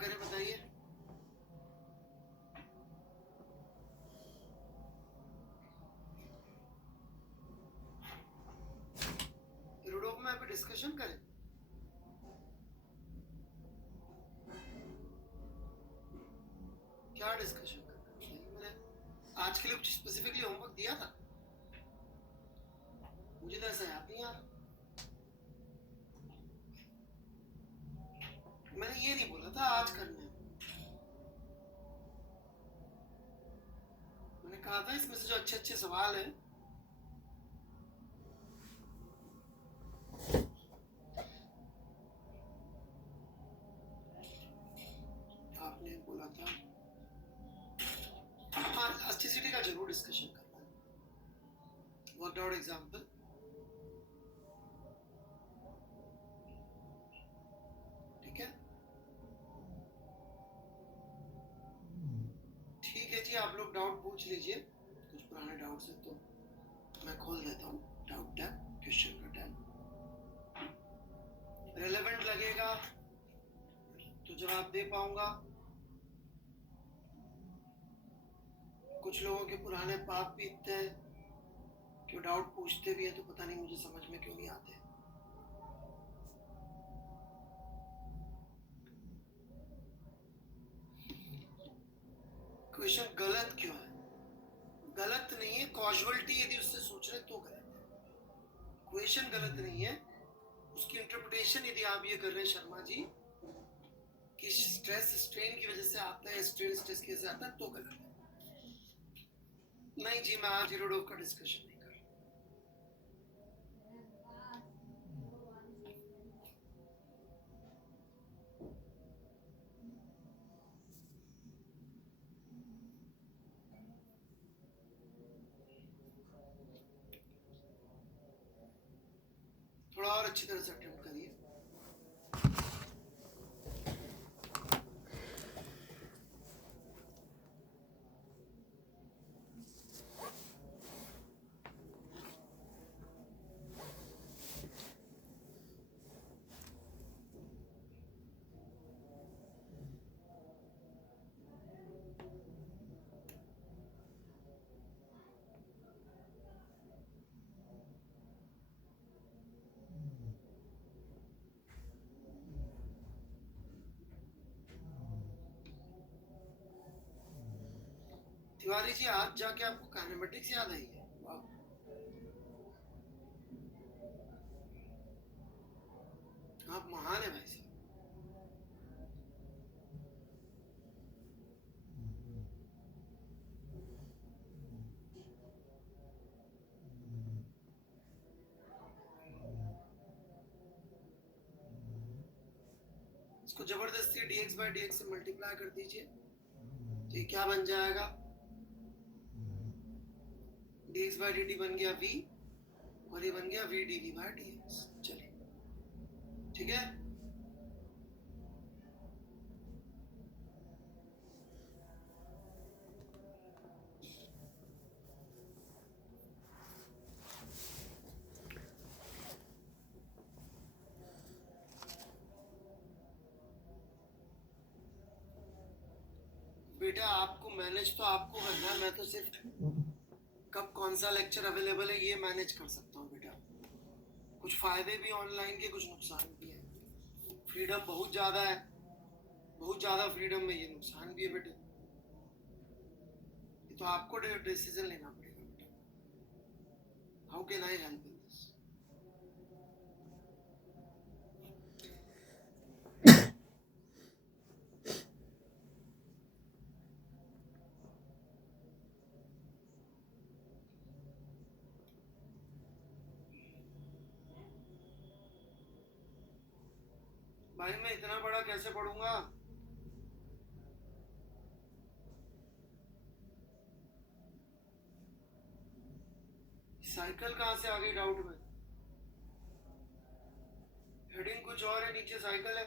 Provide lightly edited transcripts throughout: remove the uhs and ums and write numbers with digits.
करें बताइए? Road map पे डिस्कशन करें? क्या डिस्कशन करना है? मैंने आज के लिए कुछ स्पेसिफिकली होमवर्क दिया था? मुझे तो ऐसा याद नहीं आ रहा। मैंने ये नहीं बोला था आज करना है। मैंने कहा था इसमें से जो अच्छे अच्छे सवाल हैं आपने बोला था हाँ इलास्टिसिटी का जरूर डिस्कशन करना है। Worked out example. ठीक है ठीक है जी, आप लोग डाउट पूछ लीजिए। कुछ पुराने डाउट्स हैं तो मैं खोल देता हूँ डाउट टैब, क्वेश्चन का टैब। रेलेवेंट लगेगा तो जवाब दे पाऊंगा। कुछ लोगों के पुराने पाप भी इतने हैं कि वो डाउट पूछते भी है तो पता नहीं मुझे समझ में क्यों नहीं आते। क्वेश्चन गलत क्यों है? गलत नहीं है, कॉजुअलिटी यदि उससे सोच रहे तो गलत है। क्वेश्चन गलत नहीं है, उसकी इंटरप्रिटेशन यदि आप ये कर रहे हैं शर्मा जी कि स्ट्रेस स्ट्रेन की वजह से आता है, स्ट्रेन स्ट्रेस की वजह से आता है तो गलत है। नहीं जी, मैं आज हीरोडोव का डिस्कशन नहीं कर रहा। थोड़ा और अच्छी तरह से अटेम्प्ट करिए। तिवारी जी आज जाके आपको काइनेमेटिक्स याद आई है? वाह, आप महान है भाई साहब। इसको जबरदस्ती dx by dx से मल्टीप्लाई कर दीजिए तो ये क्या बन जाएगा? dx by dt बन गया v और ये बन गया v dv by dx। चलिए ठीक है। बेटा आपको मैनेज तो आपको करना है, मैं तो सिर्फ कब कौन सा लेक्चर अवेलेबल है ये मैनेज कर सकता हूँ बेटा। कुछ फायदे भी ऑनलाइन के, कुछ नुकसान भी है। फ्रीडम बहुत ज़्यादा है, बहुत ज़्यादा फ्रीडम में ये नुकसान भी है बेटे। ये तो आपको डिसीजन लेना पड़ेगा बेटा। How can I help in this? भाई मैं इतना बड़ा कैसे पढ़ूंगा? साइकिल कहाँ से आ गई डाउट में? हेडिंग कुछ और है, नीचे साइकिल है।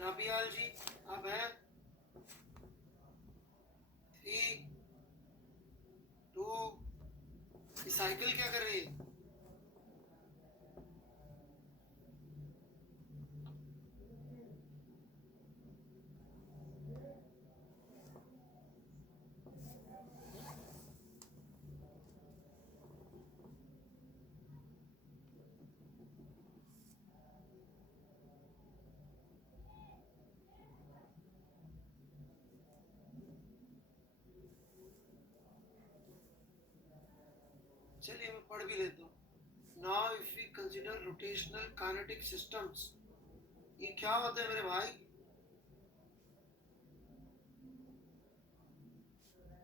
नाबियाल जी आप हैं? 3 2 ये साइकिल क्या कर रही है? पढ़ भी लेता हूँ. Now if we consider rotational kinetic systems, ये क्या होता है मेरे भाई?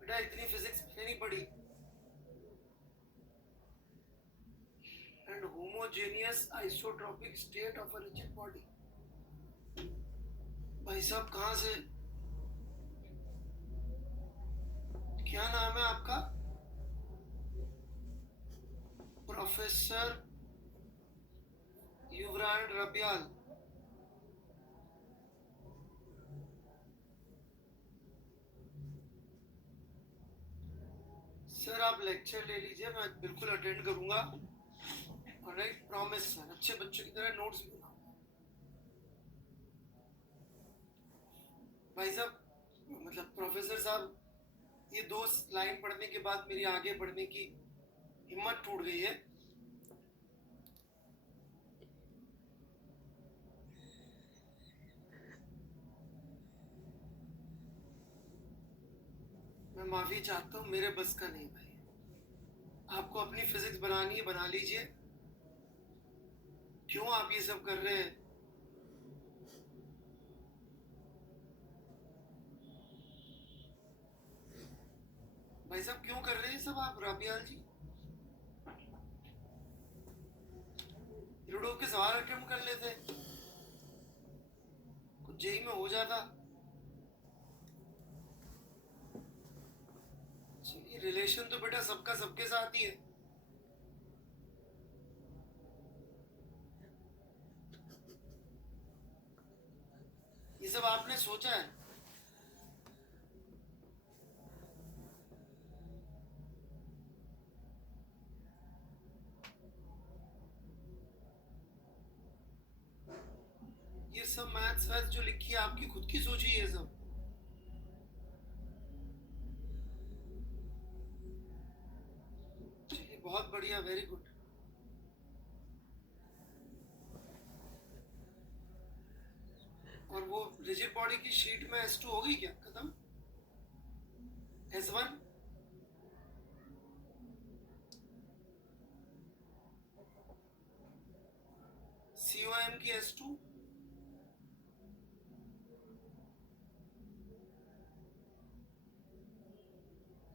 बेटा इतनी फिजिक्स मैंने नहीं पढ़ी. And homogeneous isotropic state of a rigid body. भाई साहब कहाँ से? क्या नाम है आपका? प्रोफेसर युवराज रबियाल. सर आप लेक्चर ले लीजिए, मैं बिल्कुल अटेंड करूंगा. Alright, promise sir. अच्छे बच्चों की तरह नोट्स भी बनाऊंगा. भाई साहब, मतलब प्रोफेसर साहब, ये 2 लाइन पढ़ने के बाद मेरी आगे बढ़ने की हिम्मत टूट गई है. मैं माफी चाहता हूँ, मेरे बस का नहीं भाई. आपको अपनी फिजिक्स बनानी है, बना लीजिए. क्यों आप ये सब कर रहे हैं? भाई साहब क्यों कर रहे हैं सब आप? रबियाल जी, लूडो के सवाल अटेम्प्ट कर लेते, कुछ जेई में हो जाता. चलिए, रिलेशन तो बेटा सबका सबके साथ ही है. ये सब आपने सोचा है? ये सब मैथ्स वैथ जो लिखी है आपकी खुद की सोची है ये सब? चलिए बहुत बढ़िया, वेरी गुड. और वो रिजिड बॉडी की शीट में S2 हो गई क्या खत्म? S1? COM की S2?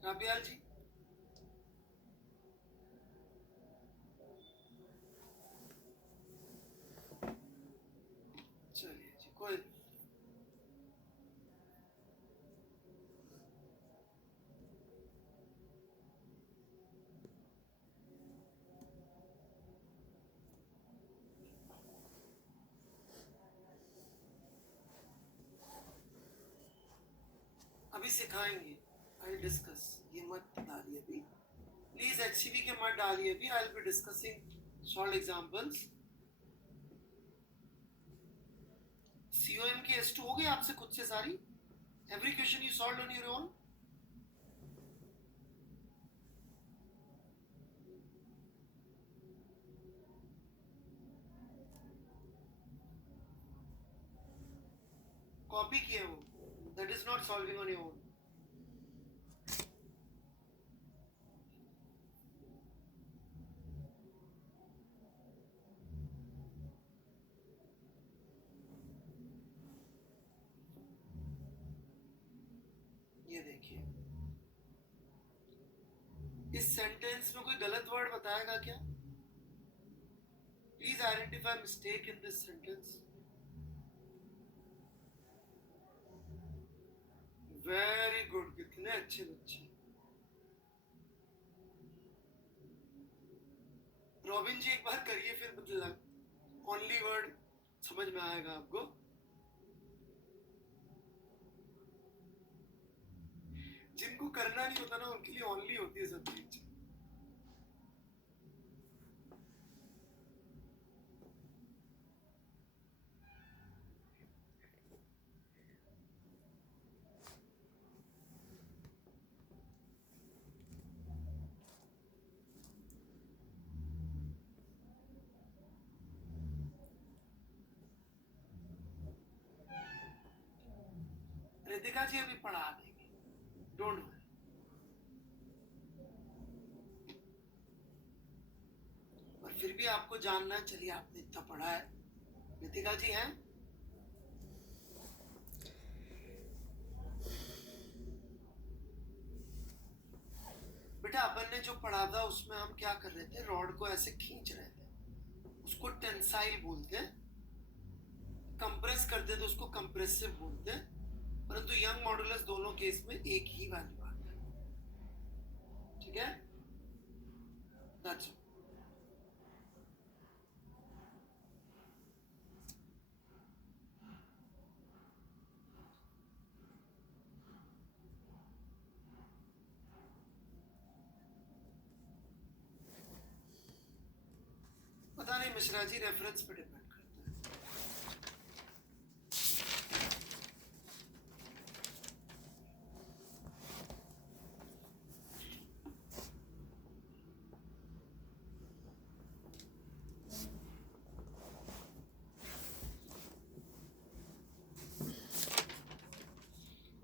रबियाल जी, चलिए जी, कोई. अभी सिखाएंगे. I discuss. ये मत डालिए अभी प्लीज. HCV के मत डालिए अभी. I will be discussing solve examples. COM की S2 हो गई आपसे खुद से सारी? Every question you solve on your own? Copy किए हो? That is not solving on your own. ये देखिए, इस सेंटेंस में कोई गलत वर्ड बताएगा क्या? Please identify mistake in this sentence. Very good, कितने अच्छे बच्चे. रॉबिन जी एक बार करिए, फिर मतलब ओनली वर्ड समझ में आएगा आपको. जिनको करना नहीं होता ना, उनके लिए ओनली होती है सब चीज. रितिका जी अभी पढ़ा देंगे, डोंट वरी. फिर भी आपको जानना है, चलिए आपने इतना पढ़ा है। नितिका जी हैं? बेटा अपन ने जो पढ़ा था उसमें हम क्या कर रहे थे, रॉड को ऐसे खींच रहे थे, उसको टेंसाइल बोलते हैं। कंप्रेस करते तो उसको कंप्रेसिव बोलते हैं। परंतु यंग मॉडुलस दोनों केस में एक ही वैल्यू आता है। ठीक है, दैट्स ऑल। पता नहीं मिश्रा जी, रेफरेंस पे डिपेंड करता है।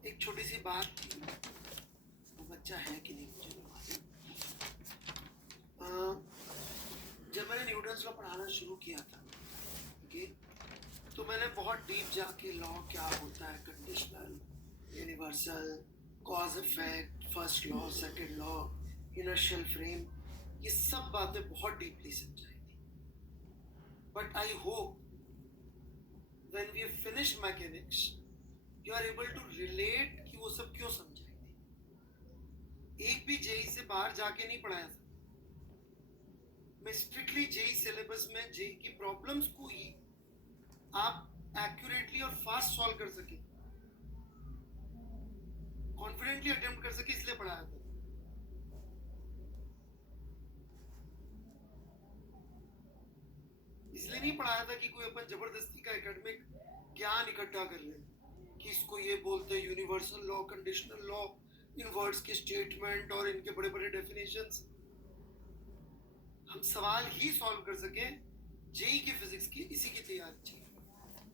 एक छोटी सी बात थी, वो बच्चा है कि नहीं मुझे नहीं मालूम। जब मैंने न्यूटन्स लॉ पढ़ाना शुरू किया था, ओके, तो मैंने बहुत डीप जाके लॉ क्या होता है, conditional, universal, cause effect, first law, second law, inertial frame, ये सब बातें बहुत डीपली समझाई थी। But I hope when we finish mechanics you are able to relate कि वो सब क्यों समझाई थी। एक भी जेई से बाहर जाके नहीं पढ़ाया था। मैं स्ट्रिक्टली जेई सिलेबस में जेई की प्रॉब्लम्स को ही आप एक्यूरेटली और फास्ट सॉल्व कर सके, कॉन्फिडेंटली अटेम्प्ट कर सके, इसलिए पढ़ाया था। इसलिए नहीं पढ़ाया था कि कोई अपन जबरदस्ती का एकेडमिक ज्ञान इकट्ठा कर रहे हैं कि इसको ये बोलते हैं यूनिवर्सल लॉ, कंडीशनल लॉ, इन वर्ड्स के स्टेटमेंट और इनके बड़े बड़े डेफिनेशंस। हम सवाल ही सॉल्व कर सके जेई की फिजिक्स की, इसी की तैयारी चाहिए।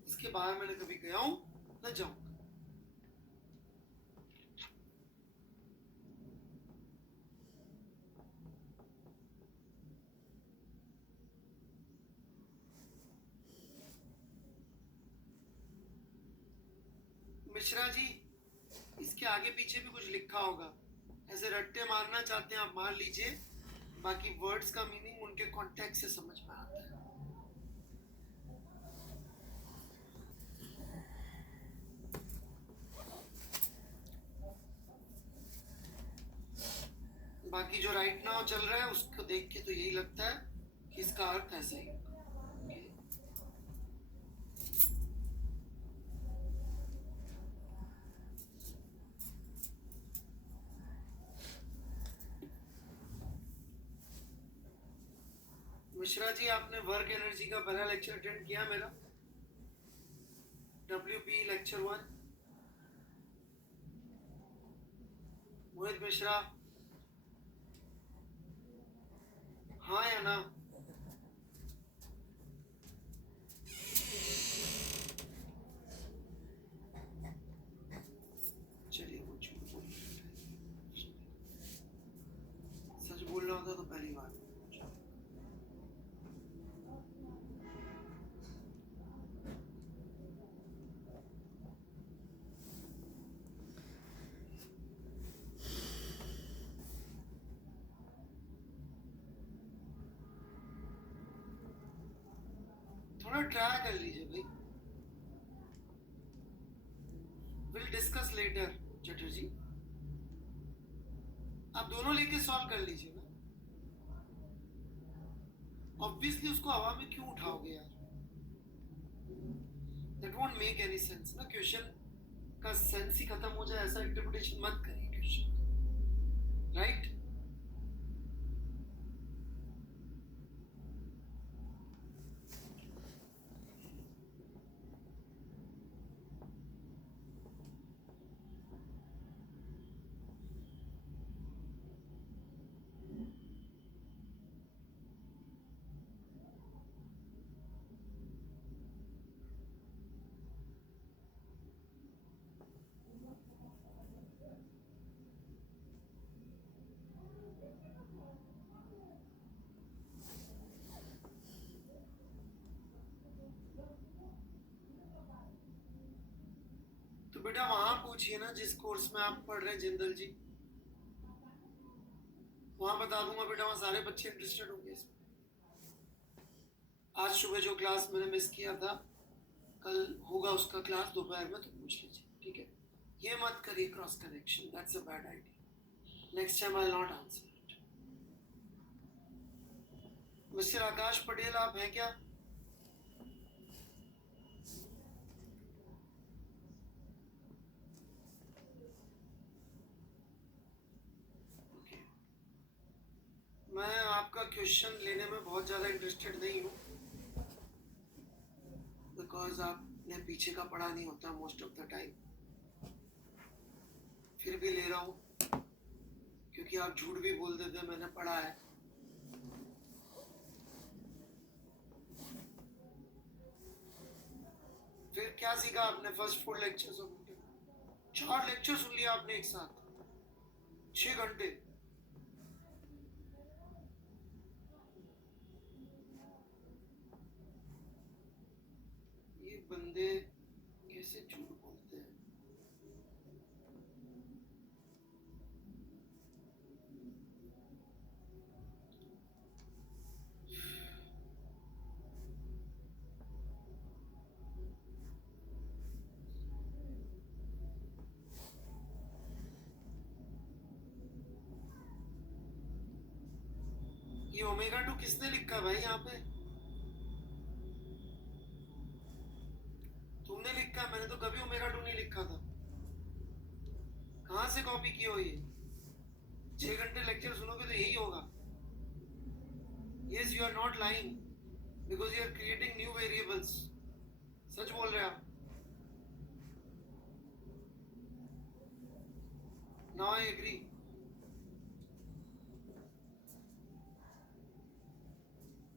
इसके बाहर मैंने कभी गया हूं न जाऊंगा। मिश्रा जी, इसके आगे पीछे भी कुछ लिखा होगा, ऐसे रट्टे मारना चाहते हैं आप मार लीजिए, बाकी वर्ड्स का मीनिंग उनके कॉन्टेक्स्ट से समझ में आता है। बाकी जो राइट नाउ चल रहा है उसको देख के तो यही लगता है कि इसका अर्थ ऐसा ही होगा। मिश्रा जी, आपने वर्क एनर्जी का पहला लेक्चर अटेंड किया मेरा, WP लेक्चर 1? मोहित मिश्रा, हाँ या ना? चलिए, वो झूठ बोल रहा है, सच बोलना होता तो पहली बार। थोड़ा ट्राई कर लीजिए भाई। विल डिस्कस लेटर चटर्जी, आप दोनों लेके सॉल्व कर लीजिए ना। ऑब्वियसली उसको हवा में क्यों उठाओगे यार, that won't make any sense ना। क्वेश्चन का सेंस ही खत्म हो जाए, ऐसा इंटरप्रिटेशन मत करिए क्वेश्चन, राइट? बेटा वहां पूछिए ना जिस कोर्स में आप पढ़ रहे हैं जिंदल जी, वहां बता दूंगा बेटा, वहां सारे बच्चे इंटरेस्टेड होंगे इसमें। आज सुबह जो क्लास मैंने मिस किया था, कल होगा उसका क्लास दोपहर में, तो पूछ लीजिए, ठीक है? ये मत करिए cross connection, that's a bad idea. Next time I will not answer it. Mister Akash Patel आप हैं क्या? मैं आपका क्वेश्चन लेने में बहुत ज़्यादा इंटरेस्टेड नहीं हूँ, बिकॉज आपने पीछे का पढ़ा नहीं होता मोस्ट ऑफ द टाइम। फिर भी ले रहा हूँ क्योंकि आप झूठ भी बोल देते मैंने पढ़ा है। फिर क्या सीखा आपने फर्स्ट 4 लेक्चर्स ऑफ? 4 लेक्चर सुन लिया आपने एक साथ, 6 घंटे। ये बंदे कैसे झूठ बोलते हैं? ये ओमेगा 2 किसने लिखा भाई यहाँ पे? तुमने लिखा, मैंने तो कभी ओमेगा 2 नहीं लिखा था। कहाँ से कॉपी की हो ये? 6 घंटे लेक्चर सुनोगे तो यही होगा। Yes, you are not lying because you are creating new variables. सच बोल रहे आप। Now I agree.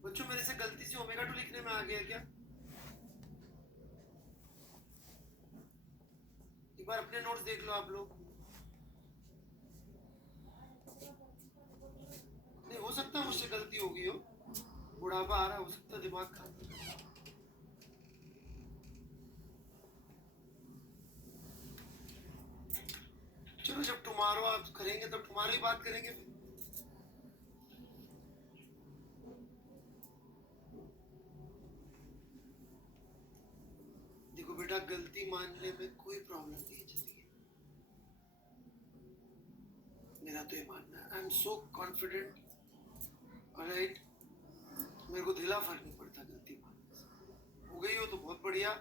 बच्चों मेरे से गलती से ओमेगा 2 लिखने में आ गया क्या? एक बार अपने नोट्स देख लो आप लोग। नहीं हो सकता मुझसे गलती हो गई हो, बुढ़ापा आ रहा हो सकता, दिमाग खराब। चलो जब टुमारो आप करेंगे तब टुमारो ही बात करेंगे फिर। देखो बेटा, गलती मानने में कोई प्रॉब्लम नहीं है जिंदगी में, मेरा तो ये मानना है। I am so confident, alright? मेरे को ढीला फर्क नहीं पड़ता गलती मानने से। हो गई हो तो बहुत बढ़िया,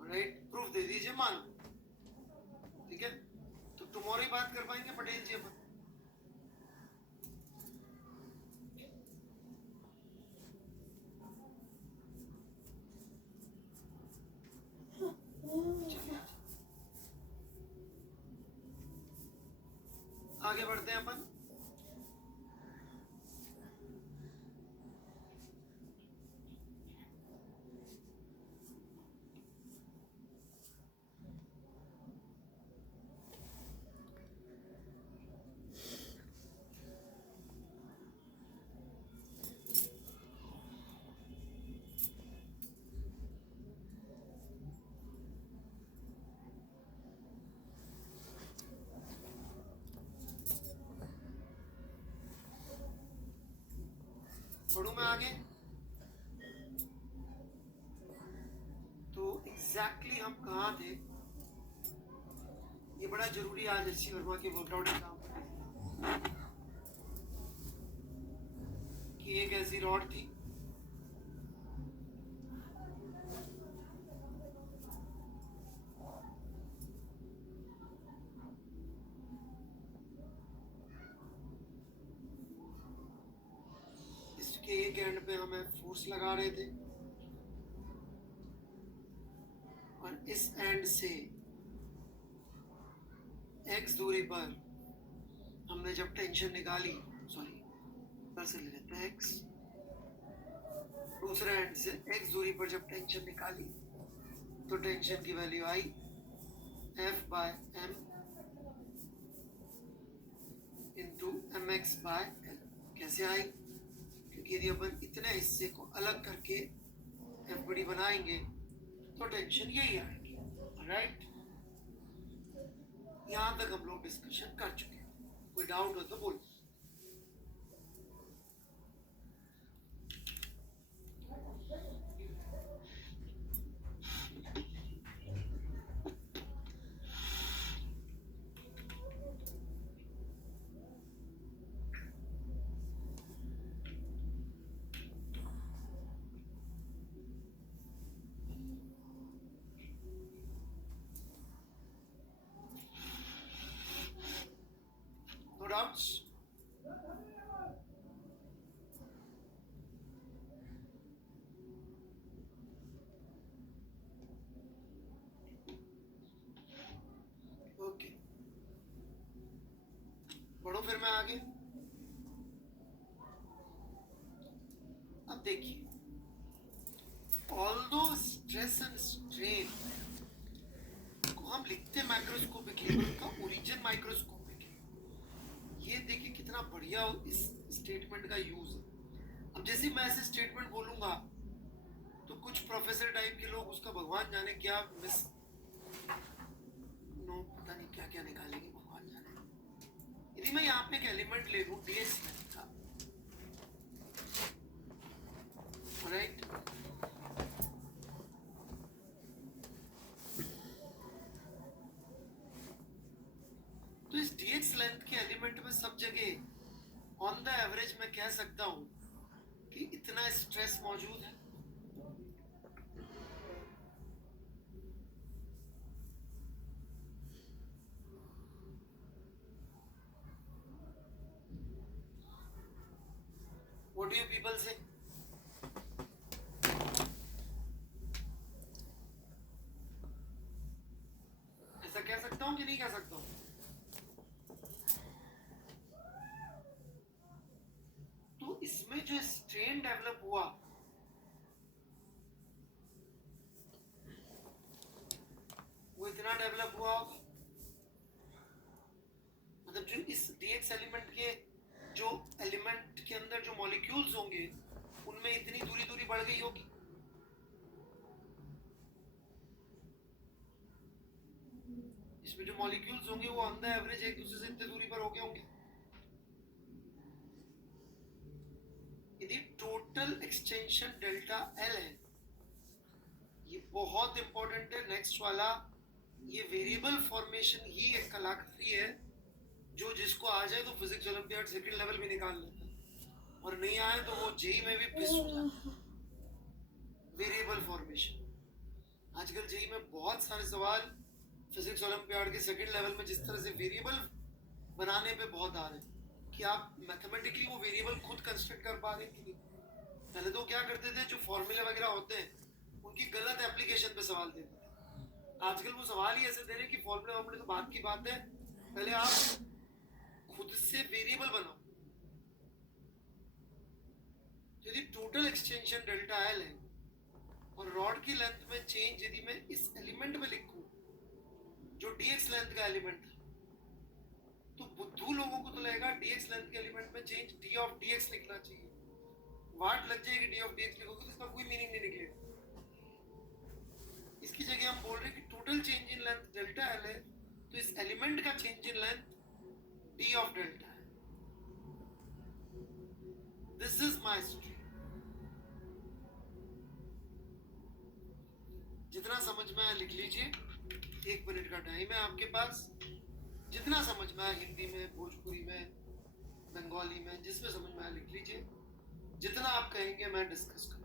ऑलराइट? प्रूफ दे दीजिए, मान, ठीक है? तो टुमारो ही बात कर पाएंगे पटेल जी अपन। आगे बढ़ते हैं अपन। बढ़ू मैं आगे। तो एग्जैक्टली हम कहाँ थे? ये बड़ा जरूरी आज अच्छी वर्मा के वर्कआउट एग्जाम कि एक ऐसी रॉड थी इसके एक एंड पे हमें फोर्स लगा रहे थे और इस एंड से x दूरी पर हमने जब टेंशन निकाली, सॉरी पर से ले लेते हैं x, दूसरे एंड से x दूरी पर जब टेंशन निकाली तो टेंशन की वैल्यू आई F/m इंटू mx/l। कैसे आई? क्योंकि यदि अपन इतने हिस्से को अलग करके F बड़ी बनाएंगे तो टेंशन यही आएगी, राइट? यहाँ तक हम लोग डिस्कशन कर चुके हैं। कोई डाउट हो तो बोलो। No doubts? ओके, बढ़ो फिर मैं आगे। अब देखिए, ऑल्दो स्ट्रेस एंड स्ट्रेन को हम लिखते हैं माइक्रोस्कोपिक लेवल का, ओरिजिन माइक्रोस्कोपिक है। ये देखिए कितना बढ़िया इस स्टेटमेंट का यूज है। अब जैसे मैं ऐसे स्टेटमेंट बोलूंगा तो कुछ प्रोफेसर टाइप के लोग उसका भगवान जाने क्या मिस नो पता नहीं क्या क्या निकालेंगे, भगवान जाने। यदि मैं यहाँ पे एक एलिमेंट ले लूं डीएस का, राइट, तो इस डीएक्स लेंथ के एलिमेंट में सब जगह ऑन द एवरेज मैं कह सकता हूं कि इतना स्ट्रेस मौजूद है। What do you people say? ऐसा कह सकता हूं कि नहीं कह सकता हूं? तो इसमें जो स्ट्रेन डेवलप हुआ वो इतना डेवलप हुआ, मतलब जो इस डीएक्स एलिमेंट के जो एलिमेंट के अंदर जो मॉलिक्यूल्स होंगे उनमें इतनी दूरी दूरी बढ़ गई होगी। इसमें जो मॉलिक्यूल्स होंगे वो ऑन द एवरेज एक दूसरे से इतनी दूरी पर हो गए होंगे। यदि टोटल एक्सटेंशन डेल्टा एल है, ये बहुत इंपॉर्टेंट है नेक्स्ट वाला, ये वेरिएबल फॉर्मेशन ही एक कलाकारी है जो जिसको आ जाए तो फिजिक्स ओलंपियाड सेकंड लेवल भी निकाल लेता है, और नहीं आए तो वो जेई में भी पिस हो जाता है। वेरिएबल फॉर्मेशन आजकल जेई में बहुत सारे सवाल फिजिक्स ओलंपियाड के सेकंड लेवल में जिस तरह से वेरिएबल बनाने पे बहुत आ रहे हैं कि आप मैथमेटिकली वो वेरिएबल खुद कंस्ट्रक्ट कर पा रहे हैं कि नहीं। पहले तो क्या करते थे, जो फॉर्मूले वगैरह होते हैं उनकी गलत एप्लीकेशन पे सवाल देते थे। आजकल वो सवाल ही ऐसे दे रहे हैं कि फॉर्मूले वॉर्मूले तो बात की बात है, पहले आप खुद से वेरिएबल बनाओ। यदि टोटल एक्सटेंशन डेल्टा एल है और रॉड की लेंथ में चेंज यदि मैं इस एलिमेंट में लिखूं जो डीएक्स लेंथ का एलिमेंट है, तो बुद्धू लोगों को तो लगेगा डीएक्स लेंथ के एलिमेंट में चेंज डी ऑफ डीएक्स लिखना चाहिए। वाट लग जाएगी डी ऑफ डीएक्स लिखोगे तो इसका कोई मीनिंग नहीं निकलेगा। इसकी जगह हम बोल रहे हैं कि total change in length delta L है, तो इस एलिमेंट का change in length d of delta है। This is my stream. जितना समझ में आया लिख लीजिए, 1 मिनट का टाइम है आपके पास। जितना समझ में आया हिंदी में, भोजपुरी में, बंगाली में, जिसमें समझ में आया लिख लीजिए। जितना आप कहेंगे मैं डिस्कस करूंगा।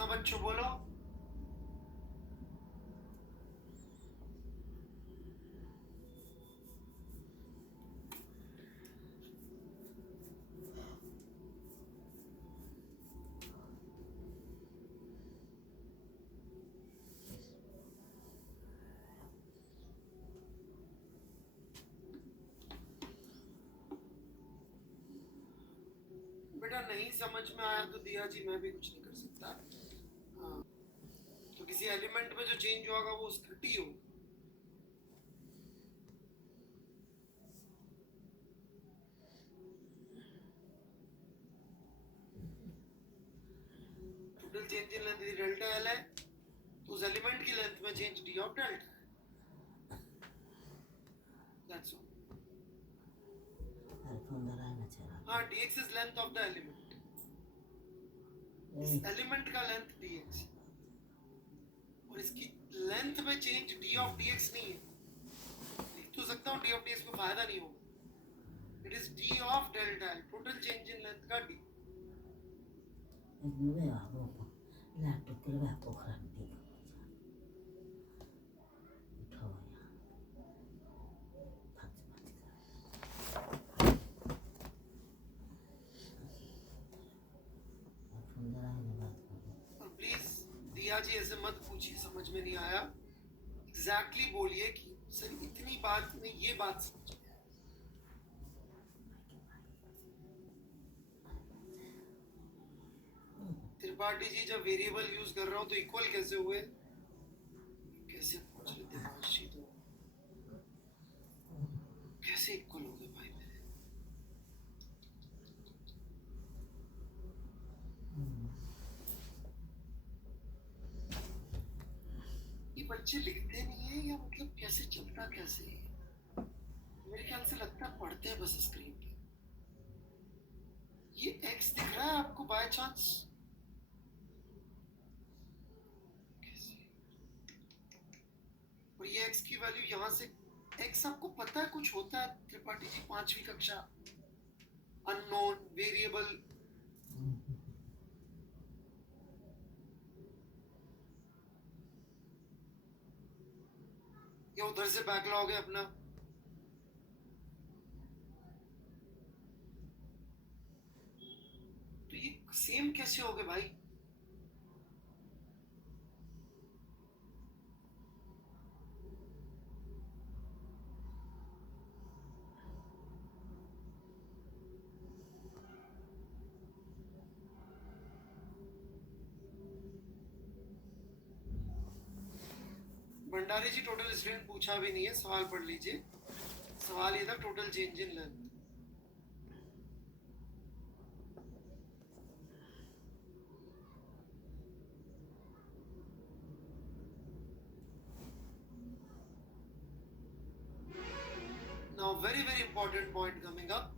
हाँ बच्चों बोलो। बेटा नहीं समझ में आया तो दिया जी मैं भी कुछ नहीं कर सकता। हाँ, तो किसी एलिमेंट में जो चेंज होगा वो उसका टी होगा। Total change in length delta L है तो उस एलिमेंट की लेंथ में चेंज डी ऑफ डेल्टा है। That's all. हाँ dx is length of the element. इस एलिमेंट का लेंथ dx और इसकी लेंथ में चेंज d ऑफ dx नहीं है। लिख तो सकता हूँ d ऑफ dx को फायदा नहीं होगा। It is d of delta L total change in length का d। जी ऐसे मत पूछिए समझ में नहीं आया। एग्जैक्टली बोलिए कि सर इतनी बात नहीं ये बात समझ में आया। त्रिपाठी जी जब वेरिएबल यूज कर रहा हूं तो इक्वल कैसे हुए? कैसे पूछ लेते हैं तो कैसे इक्वल हो गए भाई मेरे? ये बच्चे लिखते नहीं है या मतलब कैसे चलता कैसे है? मेरे ख्याल से लगता है पढ़ते हैं बस स्क्रीन पे। ये x दिख रहा है आपको बाय चांस? और ये x की वैल्यू यहाँ से x आपको पता है कुछ होता है त्रिपाठी जी 5वीं कक्षा अननोन वेरिएबल। ये उधर से बैकलॉग है अपना। तो ये सेम कैसे हो गए भाई? भंडारी जी टोटल स्टूडेंट पूछा भी नहीं है, सवाल पढ़ लीजिए। सवाल ये था total change in length. Now very very important point coming up,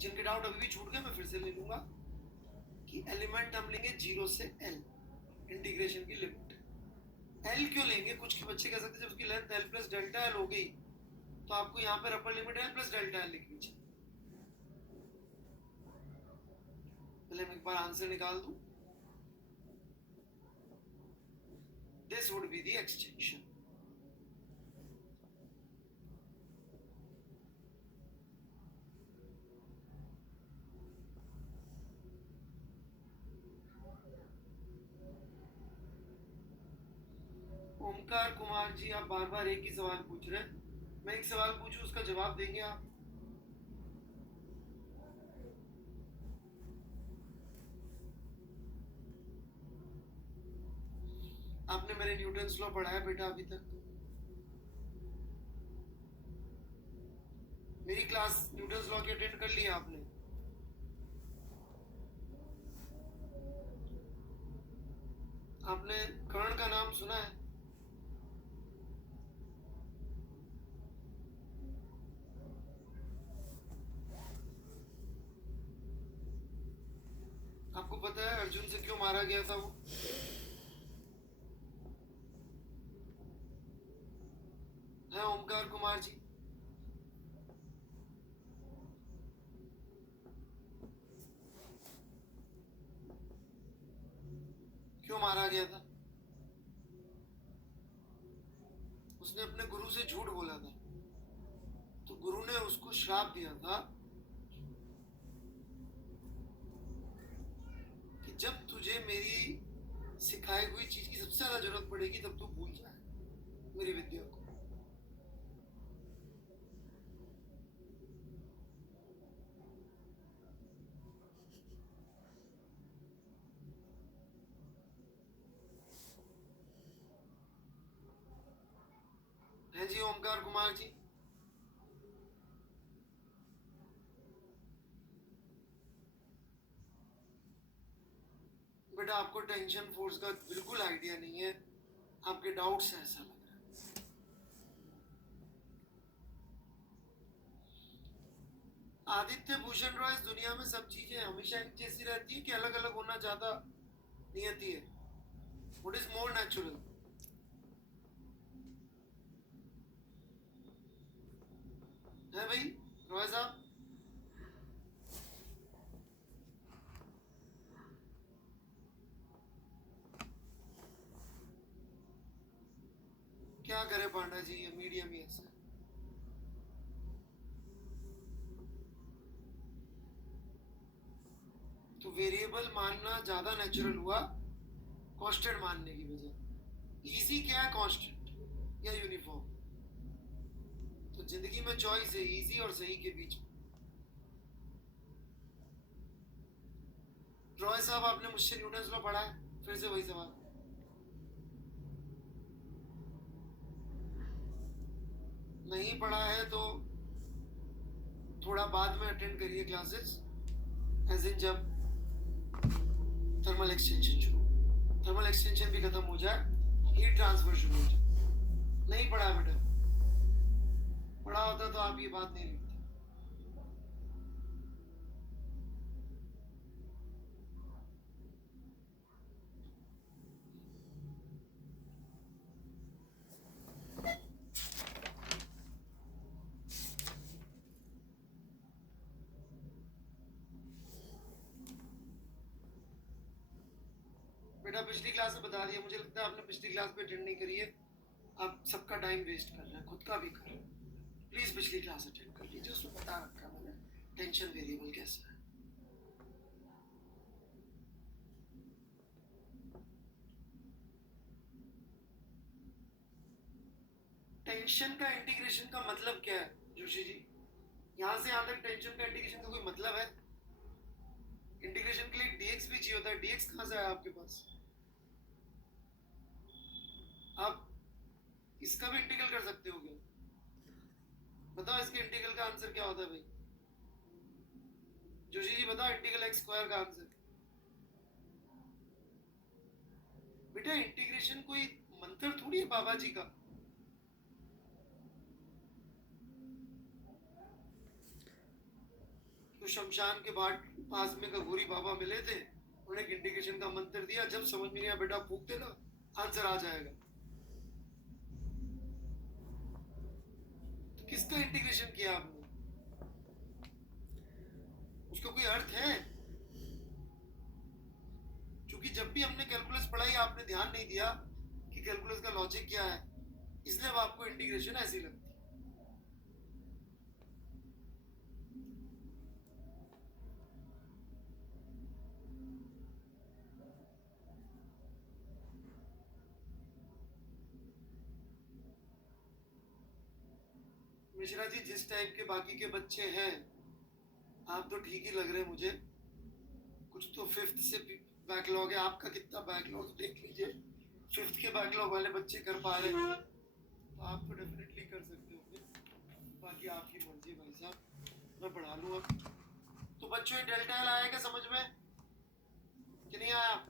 जिनके डाउट अभी भी छूट गए मैं फिर से ले लूंगा कि एलिमेंट हम लेंगे 0 से l इंटीग्रेशन की लिमिट। l क्यों लेंगे? कुछ के बच्चे कह सकते हैं जब उसकी length l plus delta l हो गई तो आपको यहाँ पर upper limit l plus delta l लिखनी चाहिए। पहले मैं एक बार आंसर निकाल दूं। This would be the extension. Omkar Kumar ji आप बार बार एक ही सवाल पूछ रहे हैं। मैं एक सवाल पूछूं उसका जवाब देंगे आप? आपने मेरे न्यूटन्स लॉ पढ़ा है बेटा अभी तक? मेरी क्लास न्यूटन्स लॉ की अटेंड कर लिया आपने? आपने कर्ण का नाम सुना है? आपको पता है अर्जुन से क्यों मारा गया था वो? है ओमकार कुमार जी? क्यों मारा गया था? उसने अपने गुरु से झूठ बोला था, तो गुरु ने उसको श्राप दिया था कि जब तुझे मेरी सिखाई हुई चीज की सबसे ज्यादा जरूरत पड़ेगी तब तू भूल जाए मेरी विद्या को। हैं जी ओमकार कुमार जी? बेटा आपको टेंशन फोर्स का बिल्कुल आइडिया नहीं है, आपके डाउट्स हैं ऐसा लग रहा है। आदित्य भूषण रॉय, इस दुनिया में सब चीजें हमेशा एक जैसी रहती है कि अलग अलग होना ज्यादा नियति है? What is more natural? है भाई रॉय साहब? क्या करे पांडा जी, ये मीडियम ही ऐसा है। तो वेरिएबल मानना ज्यादा नेचुरल हुआ कांस्टेंट मानने की बजाय। इजी क्या है, कांस्टेंट या यूनिफॉर्म? तो जिंदगी में चॉइस है इजी और सही के बीच में। रॉय साहब आपने मुझसे न्यूटन लॉ पढ़ा है? फिर से वही सवाल। नहीं पढ़ा है तो थोड़ा बाद में अटेंड करिए क्लासेस, एज इन जब थर्मल एक्सटेंशन शुरू, थर्मल एक्सटेंशन भी खत्म हो जाए, हीट ट्रांसफर शुरू हो जाए। नहीं पढ़ा बेटा, पढ़ा होता तो आप ये बात नहीं लिखते। बेटा पिछली क्लास में बता दिया, मुझे लगता है आपने पिछली क्लास पे अटेंड नहीं करी है। आप सबका टाइम वेस्ट कर रहे हैं, खुद का भी कर रहे हैं। प्लीज पिछली क्लास अटेंड कर लीजिए, उसमें बता रखा मैंने टेंशन वेरिएबल कैसा है। टेंशन का इंटीग्रेशन का मतलब क्या है जोशी जी? यहां से यहां तक टेंशन का इंटीग्रेशन का कोई मतलब है? इंटीग्रेशन के लिए डीएक्स भी चाहिए होता है, डीएक्स कहां से आया आपके पास? आप इसका भी इंटीग्रल कर सकते हो क्या? बताओ इसके इंटीग्रल का आंसर क्या होता है भाई? जोशी जी बताओ इंटीग्रल एक्स स्क्वायर का आंसर। बेटा इंटीग्रेशन कोई मंत्र थोड़ी है बाबा जी का। तो शमशान के बाद पास में का गोरी बाबा मिले थे, उन्हें इंटीग्रेशन का मंत्र दिया, जब समझ में नहीं आया बेटा फूक देना, आंसर आ जाएगा। तो किसका इंटीग्रेशन किया आपने? उसका कोई अर्थ है? क्योंकि जब भी हमने कैलकुलस पढ़ाई आपने ध्यान नहीं दिया कि कैलकुलस का लॉजिक क्या है, इसलिए अब आपको इंटीग्रेशन ऐसी लगती है। मिश्रा जी जिस टाइप के बाकी के बच्चे हैं, आप तो ठीक ही लग रहे हैं मुझे। कुछ तो फिफ्थ से बैकलॉग है, आपका कितना बैकलॉग देख लीजिए। फिफ्थ के बैकलॉग वाले बच्चे कर पा रहे हैं, तो आप तो डेफिनेटली कर सकते होंगे। बाकी आपकी मर्जी भाई साहब, मैं पढ़ा लूँ अब। तो बच्चों ये डेल्टा एल आया क्या समझ में कि नहीं आया?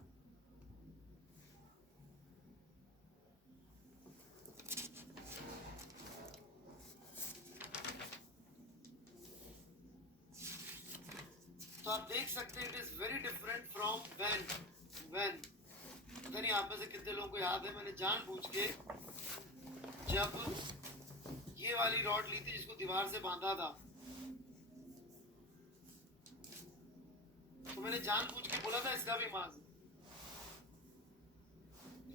तो आप देख सकते हैं it is very different from when पता नहीं आप में से कितने लोगों को याद है, मैंने जानबूझ के जब ये वाली रॉड ली थी जिसको दीवार से बांधा था, तो मैंने जानबूझ के बोला था इसका भी मास।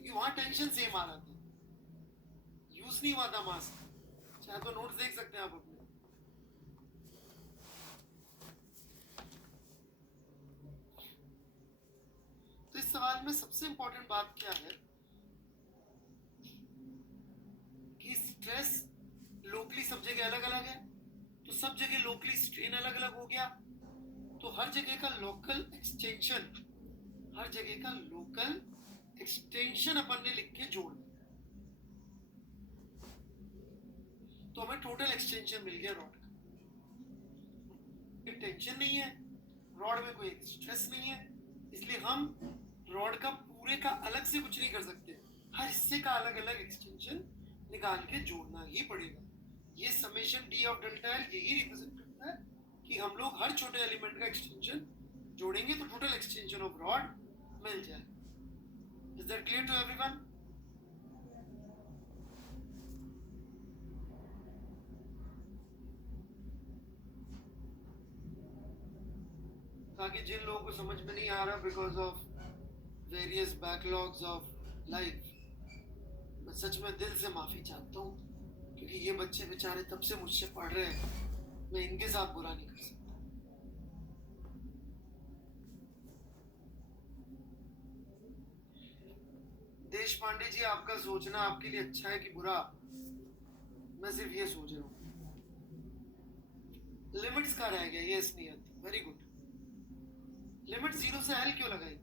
क्योंकि वहां टेंशन सेम आ रहा था, यूज नहीं हुआ था मास्क। चाहे तो नोट्स देख सकते हैं आप अपने। तो इस सवाल में सबसे इंपॉर्टेंट बात क्या है कि स्ट्रेस लोकली सब जगह अलग अलग है, तो सब जगह लोकली स्ट्रेन अलग अलग हो गया, तो हर जगह का लोकल एक्सटेंशन, हर जगह का लोकल एक्सटेंशन अपन ने लिख के जोड़ दिया, तो हमें टोटल एक्सटेंशन मिल गया रॉड का। टेंशन नहीं है रॉड में, कोई स्ट्रेस नहीं है, इसलिए हम रॉड का पूरे का अलग से कुछ नहीं कर सकते, हर हिस्से का अलग अलग एक्सटेंशन निकाल के जोड़ना ही पड़ेगा। ये summation D of delta L यही रिप्रेजेंट करता है कि हम लोग हर छोटे एलिमेंट का एक्सटेंशन जोड़ेंगे तो टोटल एक्सटेंशन ऑफ रॉड मिल जाए। Is that clear to everyone? ताकि जिन लोगों को समझ में नहीं आ रहा because of various backlogs of life, मैं सच में दिल से माफी चाहता हूँ, क्योंकि ये बच्चे बेचारे तब से मुझसे पढ़ रहे हैं, मैं इनके साथ बुरा नहीं कर सकता। देश पांडे जी, आपका सोचना आपके लिए अच्छा है कि बुरा, मैं सिर्फ ये सोच रहा हूँ लिमिट्स का रह गया, यस नहीं आती, वेरी गुड। लिमिट जीरो से एल क्यों लगाई?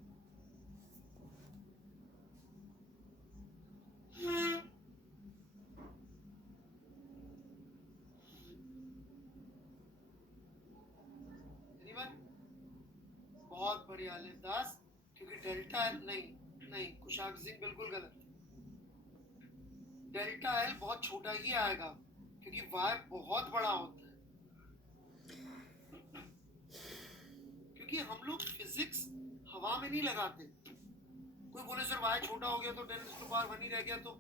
बहुत बढ़िया दास, क्योंकि डेल्टा एल नहीं, नहीं कुशाक सिंह बिल्कुल गलत, डेल्टा एल बहुत छोटा ही आएगा क्योंकि वाई बहुत बड़ा होता है, क्योंकि हम लोग फिजिक्स हवा में नहीं लगाते। कोई बोले सर वाई छोटा हो गया तो 10⁻1 ही रह गया, तो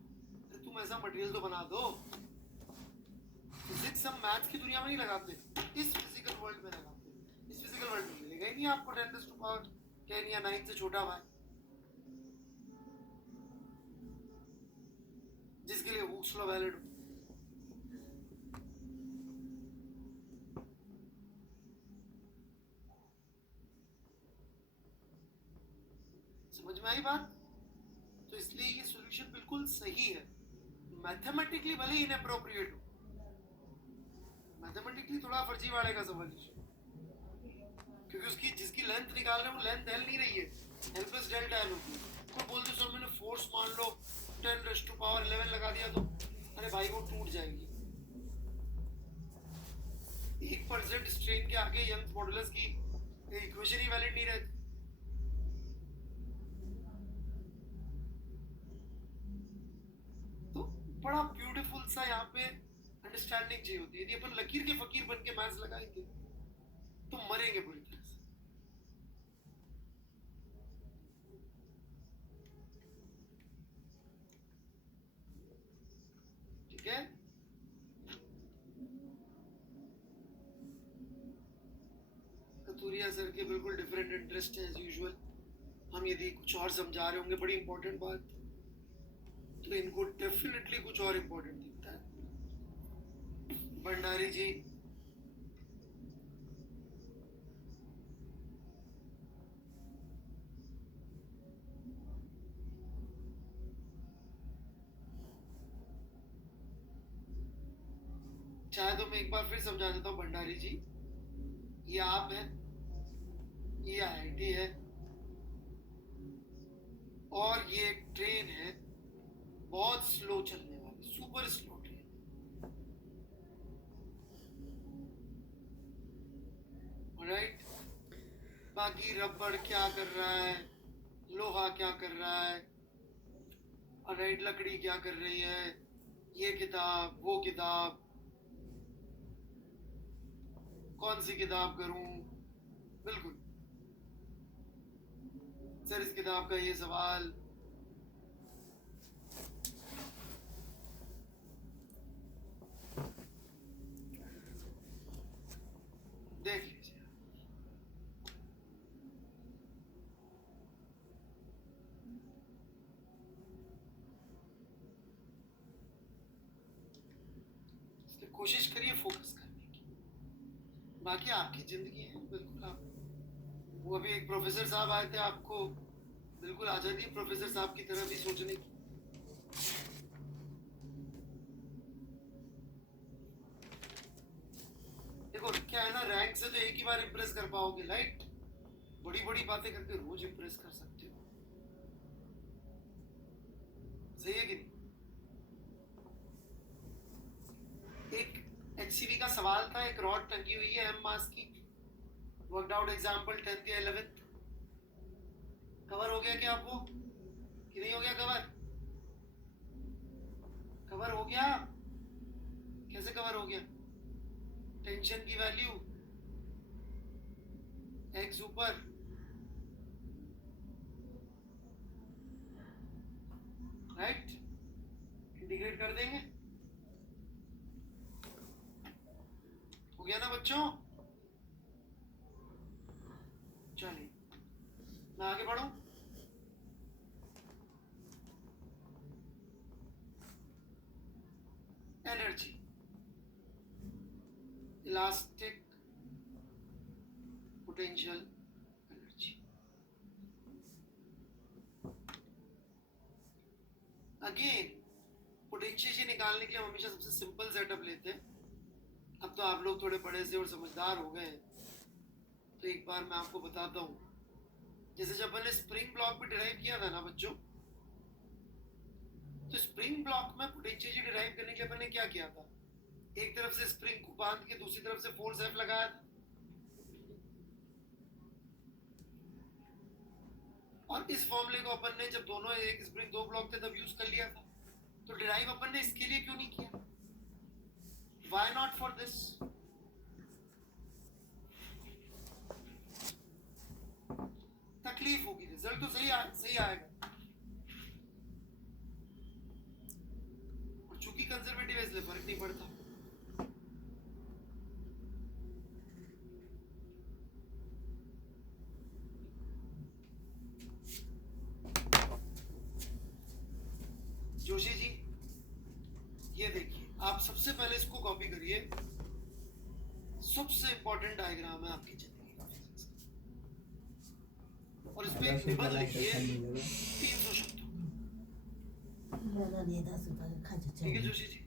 तुम ऐसा मटेरियल तो बना दो। फिजिक्स हम मैथ्स की दुनिया में नहीं लगाते, इस फिजिकल वर्ल्ड में लगाते। इस फिजिकल वर्ल्ड में मिलेगा ही नहीं आपको 10⁻10 या 9 से छोटा भाई, जिसके लिए हुक्स लॉ वैलिड हो। समझ में आई बात? तो इसलिए ये सॉल्यूशन बिल्कुल सही है, मैथमेटिकली भले ही इनअप्रोप्रिएट हो, मैथमेटिकली थोड़ा फर्जीवाड़े का सवाल, क्योंकि उसकी जिसकी लेंथ निकाल रहे हैं वो लेंथ एल नहीं रही है, एल प्लस डेल्टा एल होती है। कोई बोलते सर मैंने फोर्स मान लो 10⁻11 लगा दिया तो, अरे भाई वो टूट जाएगी। 1% स्ट्रेन के आगे यंग मॉडुलस की इक्वेशन ही वैलिड नहीं रहती। तो बड़ा ब्यूटीफुल सा यहाँ पे अंडरस्टैंडिंग चाहिए होती है। यदि अपन लकीर के फकीर बन के मैथ्स लगाएंगे तो मरेंगे बुरी तरह से। ठीक है, कतूरिया सर के बिल्कुल डिफरेंट इंटरेस्ट है एज यूजुअल। हम यदि कुछ और समझा रहे होंगे बड़ी इंपॉर्टेंट बात, तो इनको डेफिनेटली कुछ और इंपॉर्टेंट दिखता है। भंडारी जी, चाहे तो मैं एक बार फिर समझा देता हूँ। भंडारी जी, ये आप है, ये आईआईटी है, और ये एक ट्रेन है, बहुत स्लो चलने वाली, सुपर स्लो ट्रेन। राइट, बाकी रबड़ क्या कर रहा है, लोहा क्या कर रहा है, राइट, लकड़ी क्या कर रही है, ये किताब वो किताब, कौन सी किताब करूं, बिल्कुल सर इस किताब का ये सवाल, देख लीजिए। कोशिश करिए फोकस करने की, बाकी आपकी जिंदगी है, बिल्कुल आप। वो अभी एक प्रोफेसर साहब आए थे, आपको बिल्कुल आजादी है प्रोफेसर साहब की तरह भी सोचने की। देखो क्या है ना, रैंक से तो एक ही बार इंप्रेस कर पाओगे, राइट? बड़ी बड़ी बातें करके रोज इंप्रेस कर सकते हो, सही है कि नहीं? एक एचसीवी का सवाल था, एक रॉड टंगी हुई है एम मास की, वर्कड आउट एग्जांपल 10th या 11th। कवर हो गया क्या आपको कि नहीं हो गया? कवर कवर हो गया? कैसे कवर हो गया? टेंशन की वैल्यू एक्स ऊपर, राइट? इंटीग्रेट कर देंगे, हो गया ना बच्चों? चलिए मैं आगे बढ़ूं। Energy, elastic potential energy. Again potential निकालने के लिए हम हमेशा सबसे सिंपल सेटअप लेते हैं। अब तो आप लोग थोड़े बड़े से और समझदार हो गए हैं, तो एक बार मैं आपको बताता हूँ। जैसे जब मैंने स्प्रिंग ब्लॉक भी डिराइव किया था ना बच्चों, तो स्प्रिंग ब्लॉक में पोटेंशियल डिराइव करने के लिए मैंने क्या किया था? एक तरफ से स्प्रिंग को बांध के दूसरी तरफ से फोर्स एफ लगाया था, और इस फॉर्मूले को अपन ने जब दोनों एक स्प्रिंग दो ब्लॉक थे तब यूज कर लिया था। तो डिराइव अपन ने इसके लिए क्यों नहीं किया? Why not for this? तकलीफ होगी, रिजल्ट तो सही आएगा, और चूंकि कंजर्वेटिव है इसलिए फर्क नहीं पड़ता। जोशी जी ये देखिए, आप सबसे पहले इसको कॉपी करिए, सबसे इंपॉर्टेंट डायग्राम है आपकी जिंदगी का फिजिक्स, और इस पे एक निबंध लिखिए 300 शब्दों। ठीक है जोशी जी?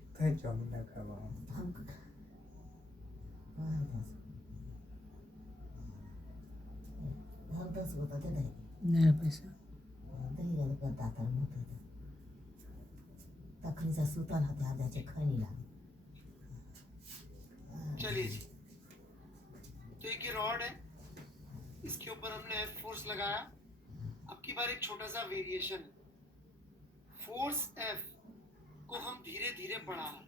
पैसा तकरीचा सुतार होते आद्याचे खणीला। चलिए जी, तो एक ये रॉड है, इसके ऊपर हमने एफ फोर्स लगाया। अब की बार एक छोटा सा वेरिएशन है, फोर्स एफ को हम धीरे धीरे बढ़ा रहे हैं।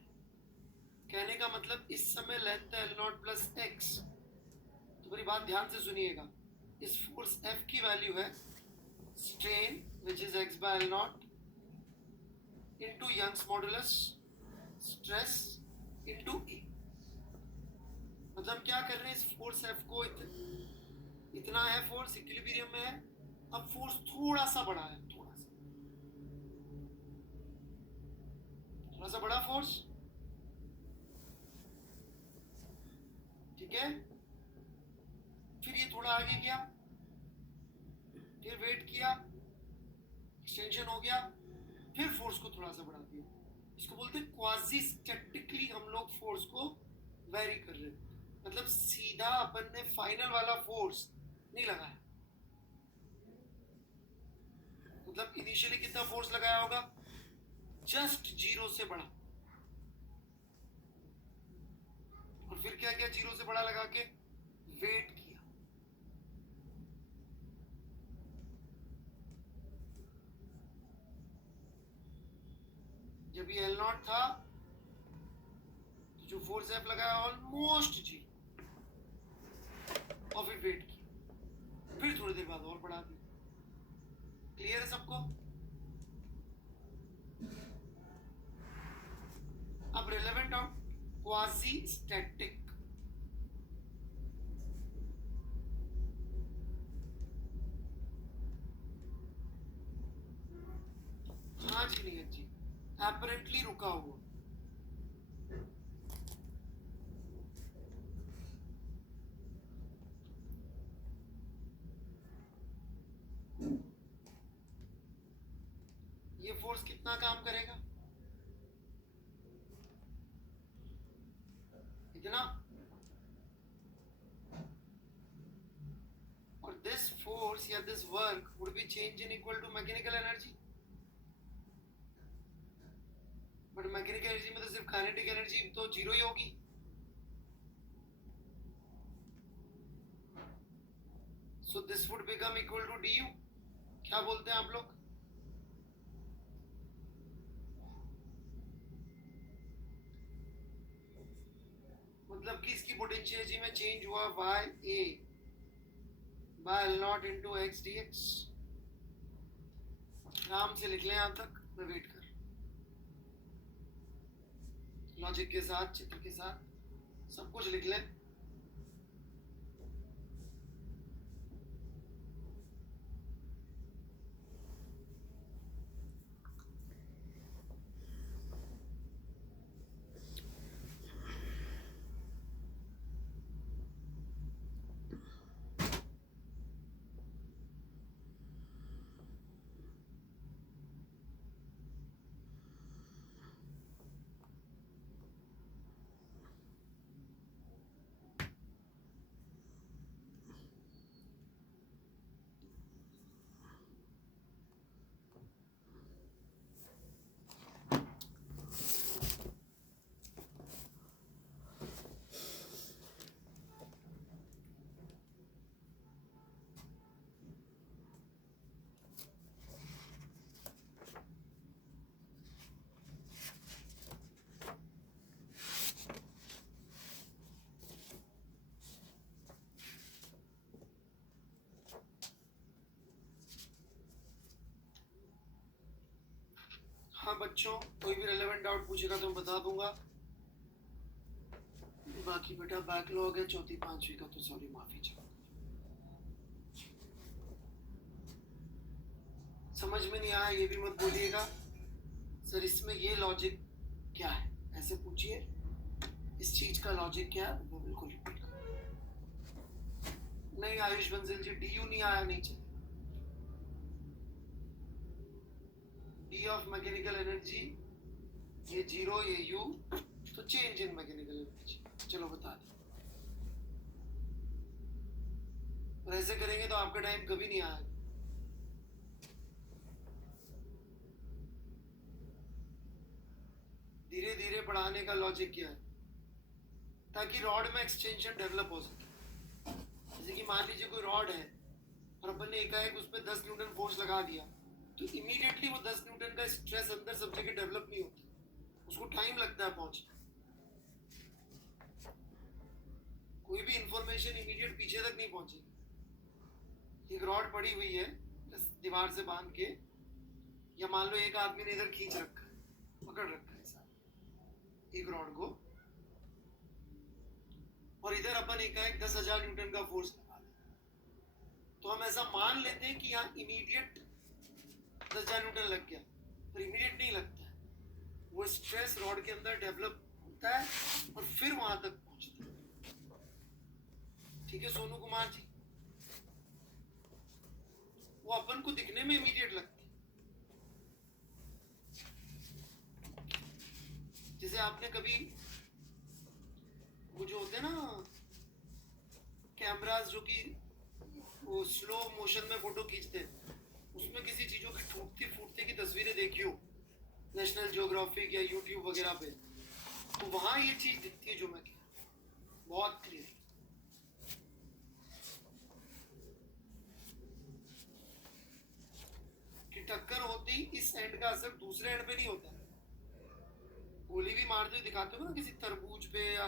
कहने का मतलब इस समय लेंथ है L0 प्लस एक्स, तो मेरी बात ध्यान से सुनिएगा। इस फोर्स एफ की वैल्यू है strain which is X by L0 into Young's modulus stress into E। मतलब क्या कर रहे हैं, इस फोर्स एफ को इतना है, फोर्स इक्विलिब्रियम में है, अब फोर्स थोड़ा सा बढ़ा है, थोड़ा सा बड़ा फोर्स, ठीक है? फिर ये थोड़ा आगे गया, फिर वेट किया, एक्सटेंशन हो गया, फिर फोर्स को थोड़ा सा बढ़ा दिया। इसको बोलते हैं क्वाजी स्टैटिकली हम लोग फोर्स को वेरी कर रहे हैं, मतलब सीधा अपन ने फाइनल वाला फोर्स नहीं लगाया। मतलब इनिशियली कितना फोर्स लगाया होगा, जस्ट जीरो से बढ़ा, और फिर क्या किया, जीरो से बड़ा लगा के वेट किया। जब ये L0 था तो जो फोर्स एफ लगाया ऑलमोस्ट जी, और फिर वेट किया, फिर थोड़ी देर बाद और बढ़ा दिया। क्लियर है सबको? अब रिलेवेंट ऑफ क्वाजी स्टैटिक, हाँ जी नहीं जी, एपरेंटली रुका हुआ, ये फोर्स कितना काम करेगा? इतना। और दिस फोर्स या this work would be change in equal to mechanical energy. But mechanical energy में तो सिर्फ काइनेटिक एनर्जी तो जीरो ही होगी। So this would become equal to D U. क्या बोलते हैं आप लोग? मतलब कि इसकी पोटेंशियल एनर्जी में चेंज हुआ by A by L naught into X D X. आराम से लिख लें यहां तक, मैं वेट कर लॉजिक के साथ, चित्र के साथ सब कुछ लिख लें। हाँ बच्चों, कोई भी रेलेवेंट डाउट पूछेगा तो मैं बता दूंगा। बाकी बेटा बैकलॉग है चौथी पांचवी का, तो सॉरी माफी चाहूंगा। समझ में नहीं आया ये भी मत बोलिएगा सर इसमें ये लॉजिक क्या है, ऐसे पूछिए इस चीज का लॉजिक क्या है, वो बिल्कुल रिपीट करो। नहीं आयुष बंसल जी, डी यू नहीं आया नीचे। डी ऑफ मैकेनिकल एनर्जी ये जीरो, ये यू, तो चेंज इन मैकेनिकल एनर्जी। चलो बता दी। और ऐसे करेंगे तो आपका टाइम कभी नहीं आएगा। धीरे धीरे बढ़ाने का लॉजिक क्या है? ताकि रॉड में एक्सटेंशन डेवलप हो सके। जैसे कि मान लीजिए कोई रॉड है और अपन ने एकाएक उसमें 10 न्यूटन फोर्स लगा दिया, तो इमीडिएटली वो 10 न्यूटन का स्ट्रेस अंदर सब जगह डेवलप नहीं होता, उसको टाइम लगता है पहुंचने। कोई भी इंफॉर्मेशन इमीडिएट पीछे तक नहीं पहुंचेगी। एक रॉड पड़ी हुई है दीवार से बांध के, या मान लो एक आदमी ने इधर खींच रखा है, पकड़ रखा है साहब एक रॉड को, और इधर अपन एकाएक 10,000 न्यूटन का फोर्स लगा दें, तो हम ऐसा मान लेते हैं कि यहाँ इमीडिएट 10,000 न्यूटन लग गया, पर इमीडिएट नहीं लगता है। वो स्ट्रेस रॉड के अंदर डेवलप होता है और फिर वहां तक पहुंचता है। ठीक है सोनू कुमार जी, वो अपन को दिखने में इमीडिएट लगती है। जैसे आपने कभी वो जो होते हैं ना कैमरास जो कि वो स्लो मोशन में फोटो खींचते हैं, उसमें किसी चीजों की टूटती फूटती की तस्वीरें देखी हो नेशनल ज्योग्राफिक या यूट्यूब वगैरह पे, तो वहां ये चीज दिखती है जो मैं कह रहा हूं, बहुत क्लियर कि टक्कर होती इस एंड का असर दूसरे एंड पे नहीं होता। गोली भी मारते हुए दिखाते हो ना किसी तरबूज पे या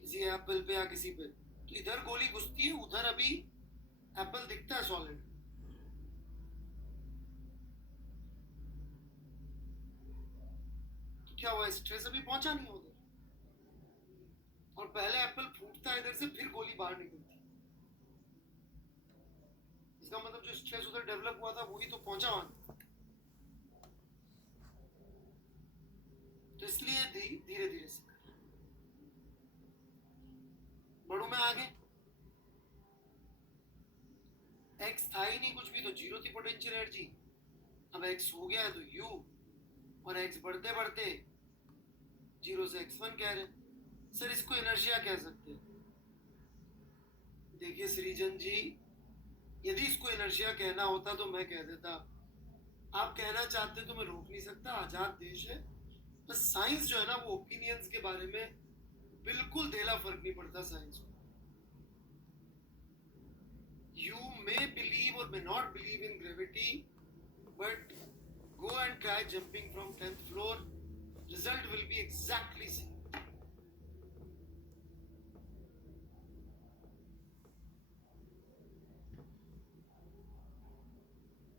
किसी एप्पल पे या किसी पे, तो इधर गोली घुसती है, उधर अभी एप्पल दिखता है सॉलिड। तो क्या हुआ, स्ट्रेस अभी पहुंचा नहीं उधर, और पहले एप्पल फूटता है इधर से, फिर गोली बाहर निकलती है। इसका मतलब जो स्ट्रेस उधर डेवलप हुआ था वही तो पहुंचा वहां। तो इसलिए धीरे धीरे से बढ़ू मैं आगे। एक्स था ही नहीं कुछ भी, तो जीरो थी पोटेंशियल एनर्जी, अब x हो गया है तो u, और x बढ़ते बढ़ते 0 से x1 कह रहे हैं। सर इसको इनर्शिया कह सकते हैं। देखिए सृजन जी, यदि इसको इनर्शिया कहना होता तो मैं कह देता, आप कहना चाहते तो मैं रोक नहीं सकता, आजाद देश है। बस साइंस जो है ना, वो ओपिनियंस के बारे में बिल्कुल देला फर्क नहीं पड़ता साइंस को। You may believe or may not believe in gravity, but go and try jumping from 10th floor. Result will be exactly same.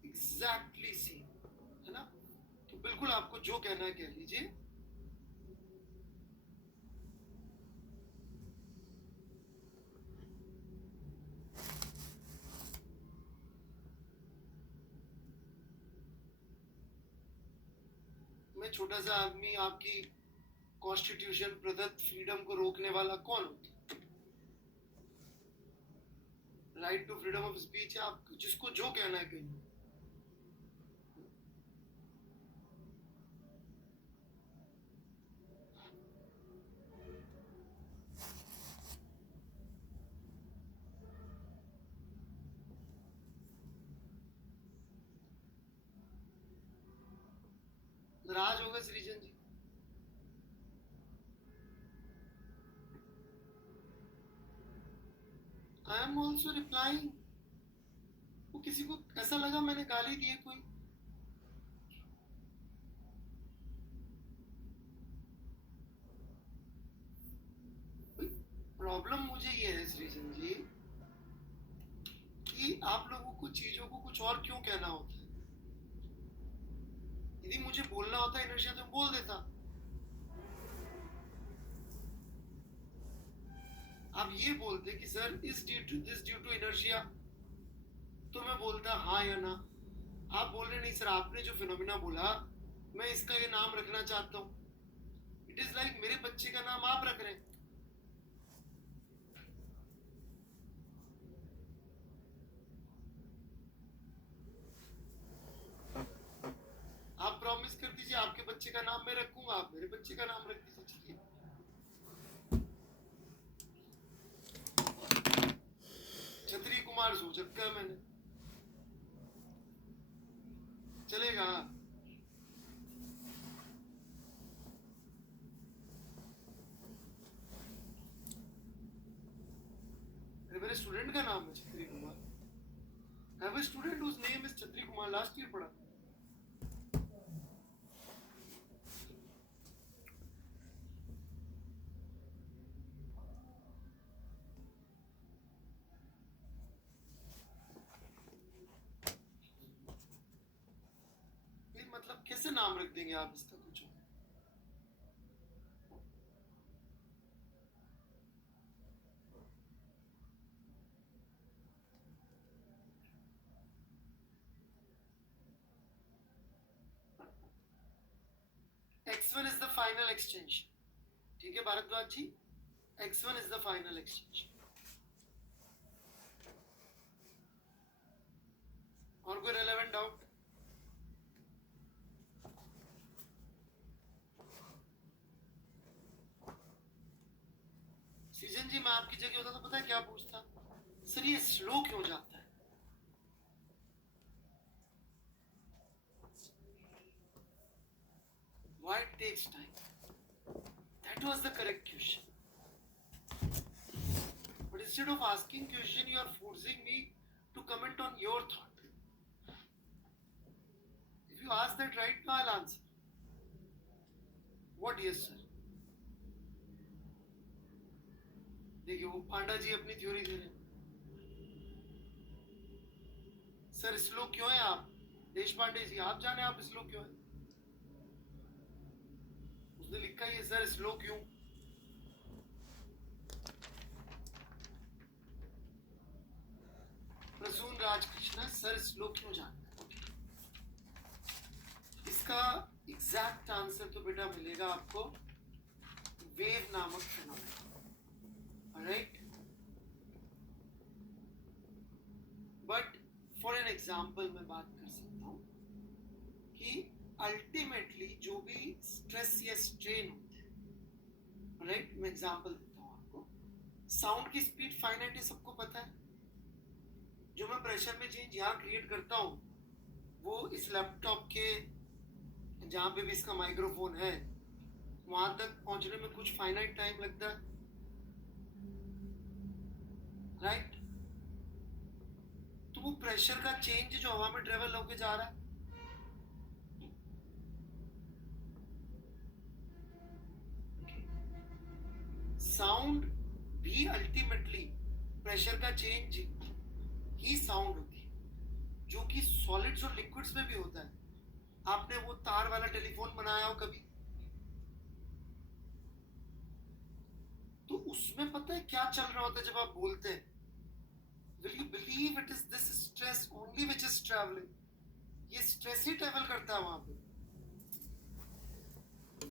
Exactly same, है ना? तो बिल्कुल आपको जो कहना है कह लीजिए। मैं छोटा सा आदमी, आपकी कॉन्स्टिट्यूशन प्रदत्त फ्रीडम को रोकने वाला कौन होता? Right to freedom of speech है, आप जिसको जो कहना है कहिए। नाराज हो गए Srijan ji? I am also replying. वो किसी को ऐसा लगा मैंने गाली दी है कोई? प्रॉब्लम मुझे ये है सृजन जी कि आप लोगों को चीजों को कुछ और क्यों कहना होता है। यदि मुझे बोलना होता इनर्शिया तो बोल देता। आप ये बोलते कि सर इस ड्यू टू इनर्शिया, तो मैं बोलता हाँ या ना। आप बोल रहे नहीं सर, आपने जो फिनोमिना बोला मैं इसका ये नाम रखना चाहता हूँ। इट इज लाइक मेरे बच्चे का नाम आप रख रहे हैं। आप प्रॉमिस कर दीजिए आपके बच्चे का नाम मैं रखूंगा, आप मेरे बच्चे का नाम रख दीजिए। चलिए, छतरी कुमार सोच रखा है मैंने, चलेगा? मेरे स्टूडेंट का नाम है छतरी Kumar. I have a student whose name is छतरी कुमार, लास्ट ईयर पढ़ा। मतलब कैसे नाम रख देंगे आप इसका कुछ? x1 is the final extension, ठीक है भारद्वाज जी? x1 is the final extension। और कोई रेलेवेंट डाउट? सीजन जी, मैं आपकी जगह होता तो पता है क्या पूछता? सर ये स्लो क्यों जाता है? Why it takes time? That was the correct question. But instead of asking question, you are forcing me to comment on your thought. If you ask that right now, I'll answer. What? Yes, sir. देखिए वो पांडा जी अपनी theory दे रहे हैं। Sir slow क्यों है आप? देश पांडे जी आप जाने आप स्लो क्यों है? उसने लिखा ये सर स्लो क्यों। प्रसून राजकृष्ण सर स्लो क्यों जाना? इसका एग्जैक्ट आंसर तो बेटा मिलेगा आपको वेव नामक phenomena. Right, but for an example मैं बात कर सकता हूं। अल्टीमेटली जो भी स्ट्रेस या स्ट्रेन होता है, राइट, मैं एग्जांपल देता हूँ आपको। साउंड की स्पीड फाइनाइट है, सबको पता है। जो मैं प्रेशर में चेंज यहाँ क्रिएट करता हूँ वो इस लैपटॉप के जहाँ पे भी इसका माइक्रोफोन है वहां तक पहुंचने में कुछ फाइनाइट टाइम लगता है, राइट। तो वो प्रेशर का चेंज जो हवा में ट्रेवल होके जा रहा है, साउंड भी अल्टीमेटली प्रेशर का चेंज ही साउंड होती है, जो कि सॉलिड्स और लिक्विड्स में भी होता है। आपने वो तार वाला टेलीफोन बनाया हो कभी, तो उसमें पता है क्या चल रहा होता है जब आप बोलते हैं? Will you believe it is this stress only which is travelling? ये स्ट्रेस ही ट्रैवल करता है वहां पे।